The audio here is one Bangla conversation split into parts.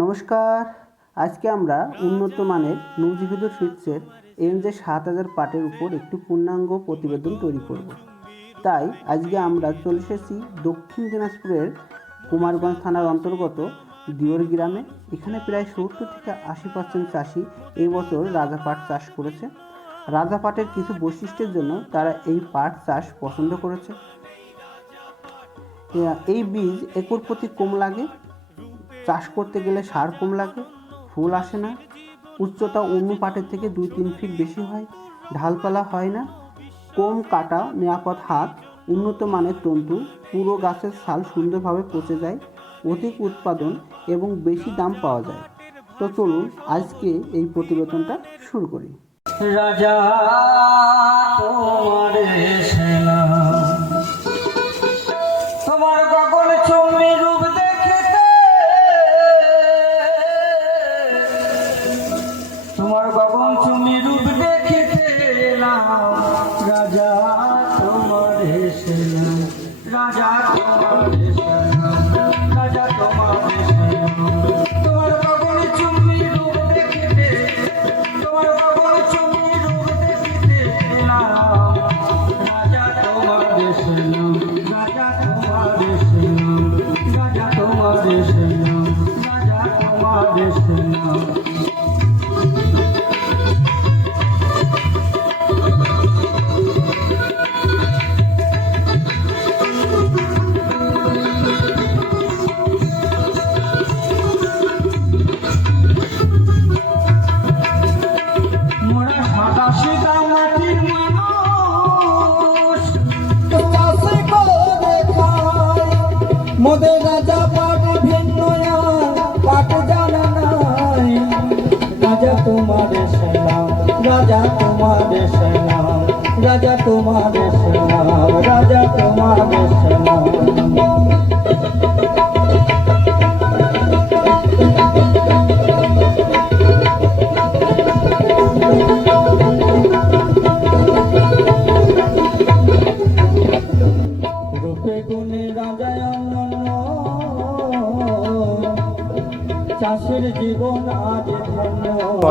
নমস্কার। আজকে আমরা উন্নত মানের নবজীবিত সিটসের এনজে সাত হাজার পাটের উপর একটি পূর্ণাঙ্গ প্রতিবেদন তৈরি করব। তাই আজকে আমরা চলে এসেছি দক্ষিণ দিনাজপুরের কুমারগঞ্জ থানার অন্তর্গত দিওর গ্রামে। এখানে প্রায় সত্তর থেকে আশি পার্সেন্ট চাষি এই বছর রাজা পাট চাষ করেছে। রাজা পাটের কিছু বৈশিষ্ট্যের জন্য তারা এই পাট চাষ পছন্দ করেছে। এই বীজ একর প্রতি কম লাগে। চাষ করতে গেলে সার কম লাগে, ফুল আসে না। উচ্চতা অন্য পাটের থেকে দুই তিন ফিট বেশি হয়, ঢালপালা হয় না। কম কাটা, নিরাপদ হাত, উন্নত মানের তন্তু, পুরো গাছের ছাল সুন্দরভাবে পচে যায়, অধিক উৎপাদন এবং বেশি দাম পাওয়া যায়। তো চলুন আজকে এই প্রতিবেদনটা শুরু করি। রাজা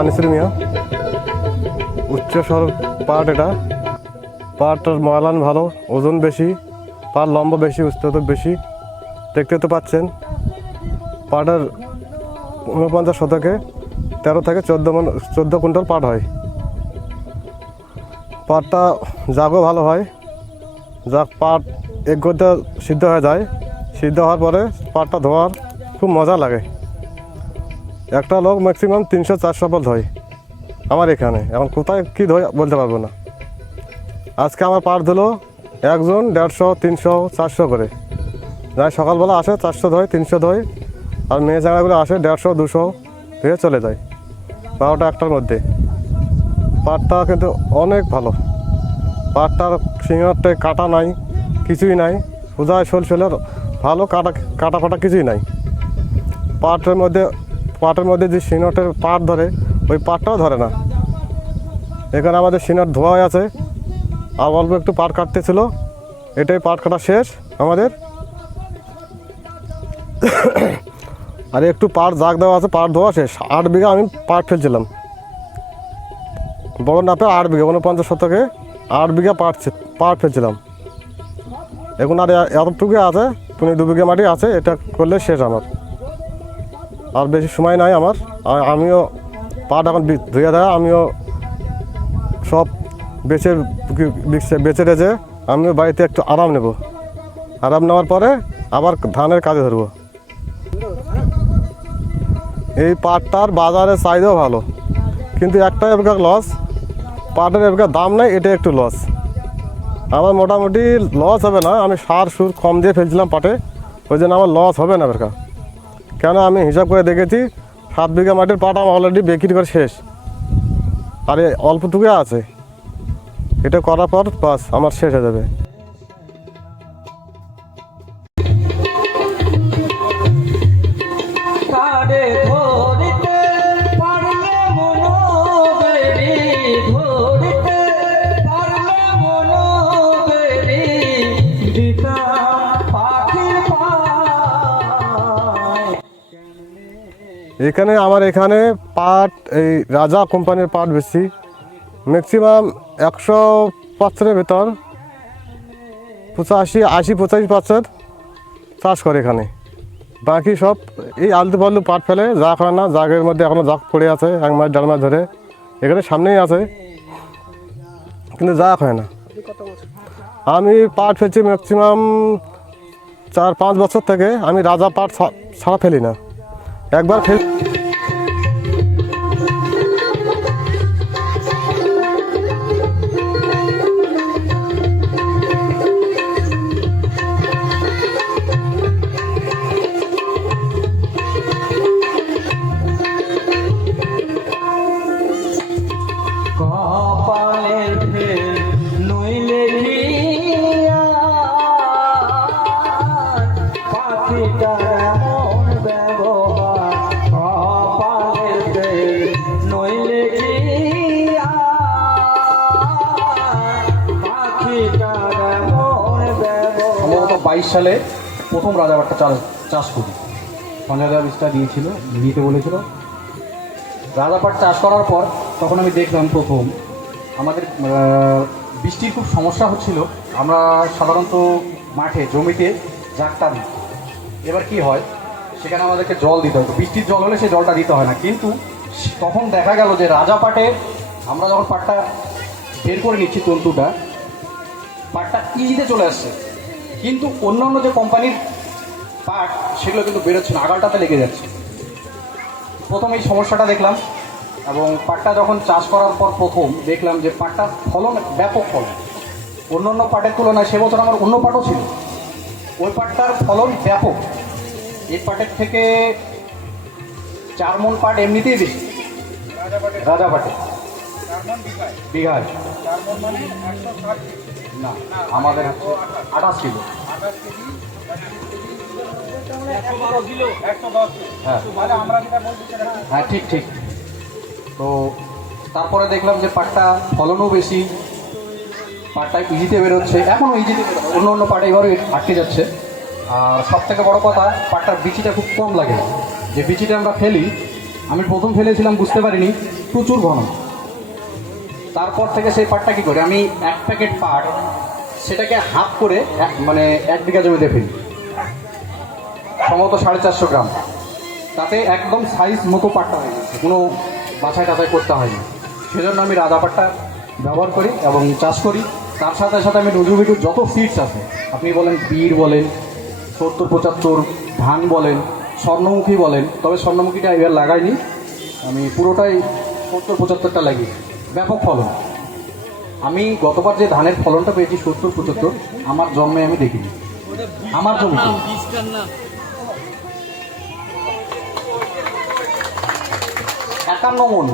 আনিসুর মিয়া উচ্চ স্বর পাট এটা। পাটটার ময়লান ভালো, ওজন বেশি পাট লম্বা বেশি, উচ্চতা বেশি। দেখতে তো পাচ্ছেন। পাটের ঊনপঞ্চাশ শতকে তেরো থেকে চোদ্দ মন, চোদ্দ কুইন্টাল পাট হয়। পাটটা জাগও ভালো হয়। যাক পাট এক গদ্যে সিদ্ধ হয়ে যায়। সিদ্ধ হওয়ার পরে পাটটা ধোয়ার খুব মজা লাগে। একটা লোক ম্যাক্সিমাম তিনশো চারশো বল ধোয় আমার এখানে। এখন কোথায় কী ধোয় বলতে পারব না। আজকে আমার পাট ধুলো একজন দেড়শো, তিনশো, চারশো করে। যাই সকালবেলা আসে চারশো ধোয়, তিনশো ধোয়, আর মেয়ে জায়গাগুলো আসে দেড়শো, দুশো ধুয়ে চলে যায় বারোটা, একটার মধ্যে। পাটটা কিন্তু অনেক ভালো। পাটটার সিংহারটায় কাটা নাই, কিছুই নাই। সোজা শোল শোলের ভালো কাটা কাটা ফাটা কিছুই নাই। পাটের মধ্যে পাটের মধ্যে যে সিনটের পাট ধরে, ওই পাটটাও ধরে না। এখানে আমাদের সিনট ধোয়া হয়ে আছে। আর অল্প একটু পাট কাটতে ছিল এটাই পাট কাটা শেষ আমাদের। আর একটু পাট জাগ দেওয়া আছে, পাট ধোয়া শেষ। আট বিঘা আমি পাট ফেলছিলাম। বড় নাপে আট বিঘা উনপঞ্চাশ শতকে আট বিঘা পাট পাট ফেলছিলাম। এখন আর এতটুকু আছে তুমি দু বিঘা মাটি আছে, এটা করলে শেষ আমার। আর বেশি সময় নাই আমার। আর আমিও পাট এখন ধুয়ে দেয়, আমিও সব বিচে- বেচে রেচে আমিও বাড়িতে একটু আরাম নেব। আরাম নেওয়ার পরে আবার ধানের কাজে ধরবো। এই পাটটার বাজারে চাহিদাও ভালো। কিন্তু একটা এবার লস পাটের এবার দাম নাই এটা একটু লস আমার মোটামুটি লস হবে না, আমি সার সুর কম দিয়ে ফেলছিলাম পাটে, ওই জন্য আমার লস হবে না এবার কেন আমি হিসাব করে দেখেছি, সাত বিঘা মাটির পাট আমার অলরেডি বিক্রি করে শেষ। আরে অল্পটুকু আছে। এটা করার পর বাস, আমার শেষ হয়ে যাবে। এখানে আমার এখানে পাট, এই রাজা কোম্পানির পাট বেশি। ম্যাক্সিমাম একশো পার্সেন্টের ভেতর, পঁচাশি, আশি, পঁচাশি পার্সেন্ট চাষ করে এখানে। বাকি সব এই আলতু ফালতু পাট ফেলে জাগ হয় না, জাগের মধ্যে এখনও জাগ পড়ে আছে, এক মাস, দেড় মাস ধরে। এখানে সামনেই আছে, কিন্তু জাগ হয় না। আমি পাট ফেলছি ম্যাক্সিমাম চার, পাঁচ বছর থেকে, আমি রাজা পাট ছাড়া ফেলি না। একবার ফেল সালে প্রথম রাজাবাট্টা চাষ চাষ করি। সঞ্জয় দেওয়া বীজটা দিয়েছিল, দিতে বলেছিল। রাজাপাট চাষ করার পর তখন আমি দেখলাম প্রথম, আমাদের বৃষ্টির খুব সমস্যা হচ্ছিল। আমরা সাধারণত মাঠে, জমিতে দিই এবার কি হয়? সেখানে আমাদেরকে জল দিতে হয় বৃষ্টির জল হলে সে জলটা দিতে হয় না। কিন্তু তখন দেখা গেল যে রাজা পাটে আমরা যখন পাটটা বের করে নিচ্ছি তন্তুটা, পাটটা ইজিতে চলে আসছে। কিন্তু অন্য অন্য যে কোম্পানির পাট সেগুলো কিন্তু বেরোচ্ছে না আগালটাতে লেগে যাচ্ছে। প্রথম এই সমস্যাটা দেখলাম এবং পাটটা যখন চাষ করার পর প্রথম দেখলাম যে পাটটার ফলন ব্যাপক ফলন। অন্য পাটের তুলনায় সে বছর আমার অন্য পাটও ছিল। ওই পাটটার ফলন ব্যাপক। এই পাটের থেকে চার মন পাট এমনিতেই বেশি। রাজা পাটে বিঘায়। না, আমাদের হচ্ছে আঠাশ কিলো। হ্যাঁ। হ্যাঁ ঠিক ঠিক। তো তারপরে দেখলাম যে পাটটা ফলনও বেশি, পাটটা ইজিতে বেরোচ্ছে, এখনও ইজিতে অন্য অন্য পাটে এবারে আটকে যাচ্ছে। আর সব থেকে বড়ো কথা, পাটটার বিচিটা খুব কম লাগে। যে বিচিটা আমরা ফেলি, আমি প্রথম ফেলেছিলাম, বুঝতে পারিনি, প্রচুর ঘন। তারপর থেকে সেই পাটটা কী করে? আমি এক প্যাকেট পাট সেটাকে হাফ করে এক মানে এক বিঘা জমিতে ফেলি। সম্ভবত সাড়ে চারশো গ্রাম। তাতে একদম সাইজ মতো পাটটা হয়ে গেছে। কোনো বাছাই টাছাই করতে হয়নি। সেজন্য আমি রাজা পাটটা ব্যবহার করি এবং চাষ করি। তার সাথে সাথে আমি নজরুবিটুর যত সিডস আছে, আপনি বলেন বীর বলেন, সত্তর, পঁচাত্তর, ধান বলেন, স্বর্ণমুখী বলেন, তবে স্বর্ণমুখীটা এবার লাগাইনি। আমি পুরোটাই সত্তর, পঁচাত্তরটা লাগিয়ে ব্যাপক ফলন। আমি গতবার যে ধানের ফলনটা পেয়েছি সত্তর পঁচাত্তর আমার জন্মে আমি দেখিনি। আমার জমিতে একান্ন মন।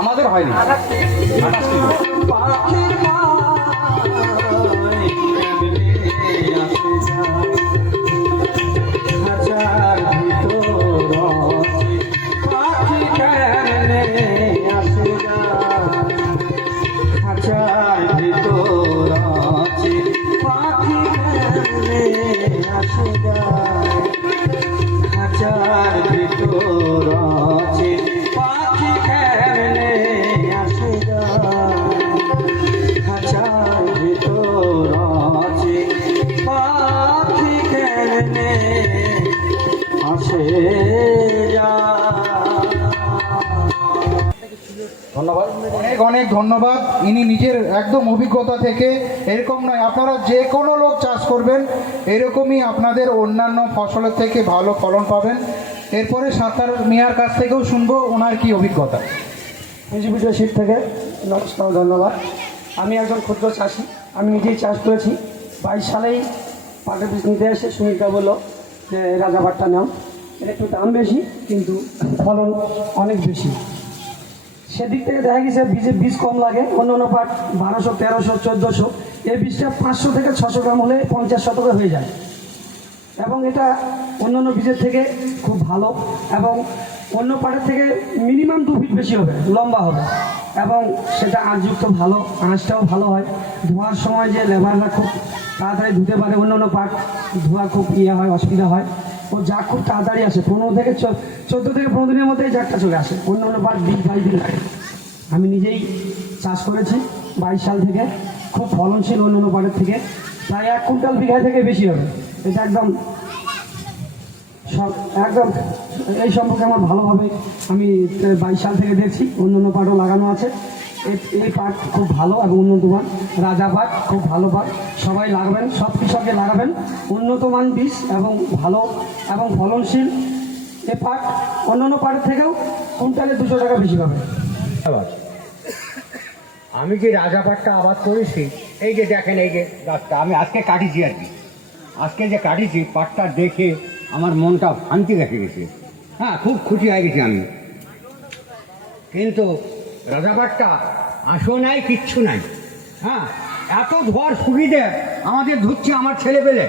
আমাদের হয়নি। অনেক অনেক ধন্যবাদ। ইনি নিজের একদম অভিজ্ঞতা থেকে এরকম নয়, আপনারা যে কোনো লোক চাষ করবেন, এরকমই আপনাদের অন্যান্য ফসলের থেকে ভালো ফলন পাবেন। এরপরে সাঁতার মিয়ার কাছ থেকেও শুনব ওনার কি অভিজ্ঞতা। সিট থেকে নমস্কার, ধন্যবাদ। আমি একজন ক্ষুদ্র চাষি, আমি নিজেই চাষ করেছি। বাইশ সালেই পাটের বীজ নিতে এসে সুমিতা বলল যে রাজা নাও। এর একটু দাম বেশি, কিন্তু ফলন অনেক বেশি। সেদিক থেকে দেখা গেছে বীজের বীজ কম লাগে, অন্য অন্য পাট বারোশো, তেরোশো, চোদ্দোশো। এই বীজটা পাঁচশো থেকে ছশো গ্রাম হলে পঞ্চাশ শতকে হয়ে যায়। এবং এটা অন্য অন্য বীজের থেকে খুব ভালো এবং অন্য পাটের থেকে মিনিমাম দু ফিট বেশি হবে, লম্বা হবে। এবং সেটা আঁচযুক্ত ভালো, আঁচটাও ভালো হয়। ধোয়ার সময় যে লেবাররা খুব তাড়াতাড়ি ধুতে পারে অন্য অন্য পাট, ধোয়া খুব ইয়ে হয়, অসুবিধা হয়। ও জাগ খুব তাড়াতাড়ি আসে। পনেরো থেকে চোদ্দ থেকে পনেরো দিনের মধ্যে জাগটা চলে আসে। অন্য অন্য বার বিশ বাইশ দিন লাগে আমি নিজেই চাষ করেছি বাইশ সাল থেকে। খুব ফলনশীল অন্য অন্য পাটের থেকে। প্রায় এক কুইন্টাল বিঘা থেকে বেশি হবে। এটা একদম সব একদম এই সম্পর্কে আমার ভালোভাবে আমি বাইশ সাল থেকে দেখছি। অন্য অন্য পাটও লাগানো আছে। এই পাট খুব ভালো এবং উন্নত মান রাজা পাট খুব ভালো পাট সবাই লাগাবেন, সব কৃষকে লাগাবেন। উন্নত মান বীজ এবং ভালো এবং ফলনশীল এ পাট অন্যান্য পাটের থেকেও কুইন্টালে দুশো টাকা বেশি পাবে আমি যে রাজাপাটটা আবাদ করেছি? এই যে দেখেন, এই যে গাছটা আমি আজকে কাটিছি আর কি। আজকে যে কাটিছি পাটটা দেখে আমার মনটা শান্তি রেখে গেছে। হ্যাঁ খুব খুশি হয়ে গেছি আমি। কিন্তু রাজাপাটটা আসো নাই, কিচ্ছু নাই। হ্যাঁ এত ধোয়ার সুবিধে আমাদের ধুচ্ছে আমার ছেলে পেলে।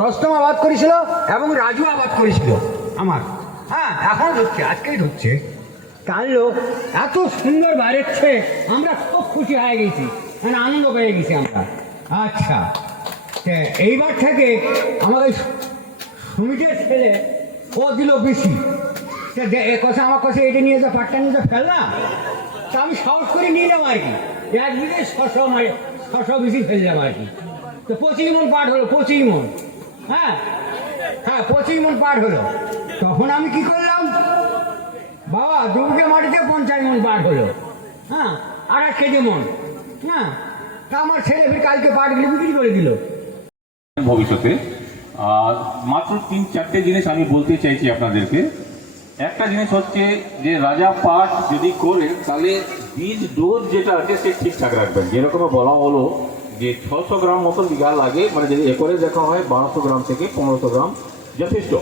রস্তম আবাদ করেছিল এবং রাজু আবাদ করেছিল আমার। হ্যাঁ এখন ধুচ্ছে, আজকেই ধুচ্ছে। কালো এত সুন্দর বেড়েছে আমরা খুব খুশি হয়ে গেছি মানে আনন্দ পেয়ে গেছি আমরা। আচ্ছা এইবার থেকে আমাকে সুমিতের ছেলে ও দিল বেশি। এ কথা আমার কাছে এটা নিয়ে যা পাটটা নিয়ে যা ফেললাম তা আমি সাহস করে নিলাম আর কি। এক বিঘে ছশো মাই ছশো বেশি ফেললাম আর কি। তো পঁচিশ মন পাট হলো, পঁচিশ মন। হ্যাঁ? হ্যাঁ পঁচিশ মন পাট হলো। তখন আমি কি করলাম? বাবা দু বিঘে মাটিতে পঞ্চাশ মন পাট হলো। হ্যাঁ আর এক কেজি মন। হ্যাঁ তা আমার ছেলে ফির কালকে পাটগুলো বিক্রি করে দিল। ভবিষ্যতে। মাত্র তিন, চারটে জিনিস আমি বলতে চাইছি আপনাদেরকে। একটা জিনিস হচ্ছে যে রাজা পাট যদি করে, তাহলে বীজ ডোজ যেটা আছে সে ঠিকঠাক রাখবেন। যেরকম বলা হলো যে ছশো গ্রাম মতন বিঘা লাগে মানে যদি একরে দেখা হয় বারোশো গ্রাম থেকে পনেরোশো গ্রাম যথেষ্ট,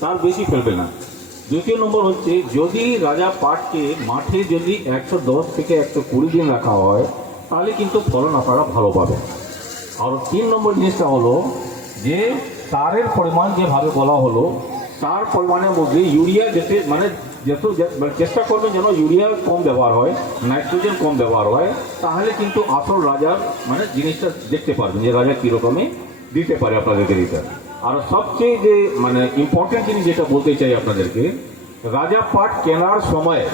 তার বেশি ফেলবে না। দ্বিতীয় নম্বর হচ্ছে, যদি রাজা পাটকে মাঠে যদি একশো দশ থেকে একশো কুড়ি দিন রাখা হয়, তাহলে কিন্তু ফলন আপনারা ভালো পাবেন। আর তিন নম্বর জিনিসটা হলো যে সারের পরিমাণ যেভাবে বলা হলো সার পরিমাণের মধ্যে ইউরিয়া যেতে মানে যত যে- মানে চেষ্টা করবেন যেন ইউরিয়া কম ব্যবহার হয়, নাইট্রোজেন কম ব্যবহার হয়, তাহলে কিন্তু আসল রাজার মানে জিনিসটা দেখতে পারবেন যে রাজা কীরকমই দিতে পারে আপনাদেরকে দিতে। আর সবচেয়ে যে মানে ইম্পর্টেন্ট জিনিস যেটা বলতে চাই আপনাদেরকে, রাজা পাট কেনার সময়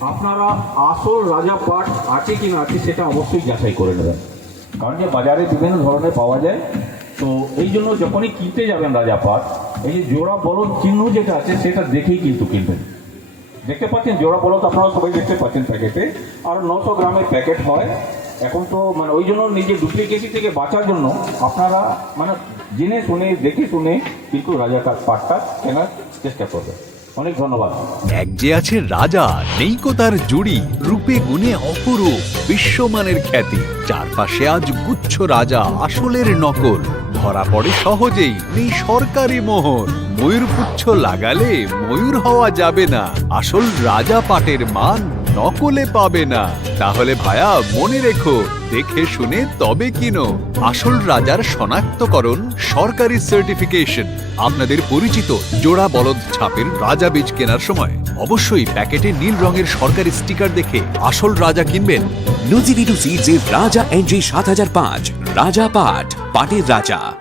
আপনারা আসল রাজা পাট আছে কি না আছে সেটা অবশ্যই যাচাই করে নেবেন। কারণ যে বাজারে বিভিন্ন ধরনের পাওয়া যায়, তো এই জন্য যখনই কিনতে যাবেন রাজা পাট এই যে জোড়া বলদ চিহ্ন যেটা আছে, সেটা দেখেই কিন্তু কিনবেন। দেখতে পাচ্ছেন, জোড়া বলদ আপনারা সবাই দেখতে পাচ্ছেন প্যাকেটে। আর নশো গ্রামের প্যাকেট হয়। এখন তো মানে ওই জন্য নিজে ডুপ্লিকেসি থেকে বাঁচার জন্য আপনারা মানে জেনে শুনে, দেখে শুনে কিন্তু রাজাকার পাটটা কেনার চেষ্টা করবেন। অনেক ধন্যবাদ। এক যে আছে রাজা, নেইকো তার জুড়ি, রূপে গুণে অপরূপ, বিশ্বমানের খ্যাতি। চারপাশে আজ গুচ্ছ রাজা, আসলের নকল। ধরা পড়ে সহজেই, নেই সরকারি মোহর। ময়ূরপুচ্ছ লাগালে ময়ূর হওয়া যাবে না। আসল রাজা পাটের মান নকলে পাবে না। তাহলে ভায়া, মনে রেখো দেখে শুনে তবে কিনো। আসল রাজার শনাক্তকরণ সরকারি সার্টিফিকেশন আপনাদের পরিচিত জোড়া বলদ ছাপের রাজা বীজ কেনার সময়। অবশ্যই প্যাকেটে নীল রঙের সরকারি স্টিকার দেখে আসল রাজা কিনবেন। নজিবিডু যে রাজা এনজি সাত হাজার পাঁচ, রাজা পাঠ পাটের রাজা।